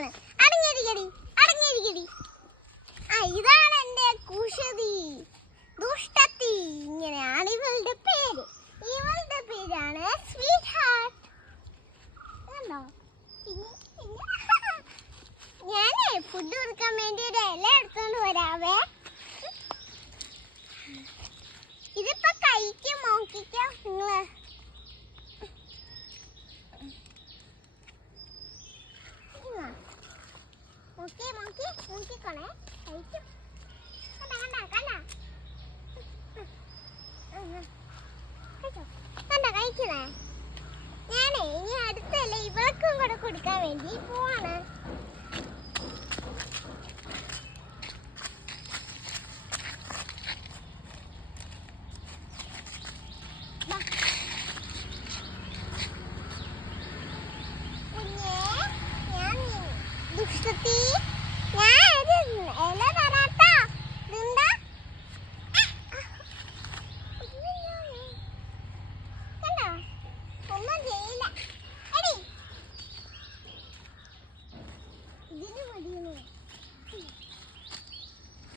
ഇതാണ്. അടങ്ങിയിരിക്കടി, അടങ്ങിയിരിക്കടി. ഇതാണ് എന്റെ കുഷതി ദുഷ്ടത്തി. ഇങ്ങനെയാണ് ഇവളുടെ പേര്. ഇവളുടെ പേരാണ് സ്വീറ്റ് ഹാർട്ട്. ഞാനേ ഫുഡ് കൊടുക്കാൻ വേണ്ടി ഒരു ഇല എടുത്തോണ്ട് വരാവേ. ഇതിപ്പോ കഴിക്കും, നോക്കിക്കോ നിങ്ങള്. നോക്കിക്കോണേ, കഴിക്കും. കണ്ട കഴിക്കണേ. ഞാനേ ഇനി അടുത്തല്ലേ ഇവൾക്കും കൂടെ കൊടുക്കാൻ വേണ്ടി പോവാണ്. കുഞ്ഞേ, ഞാൻ ദുഷ്ടത്തി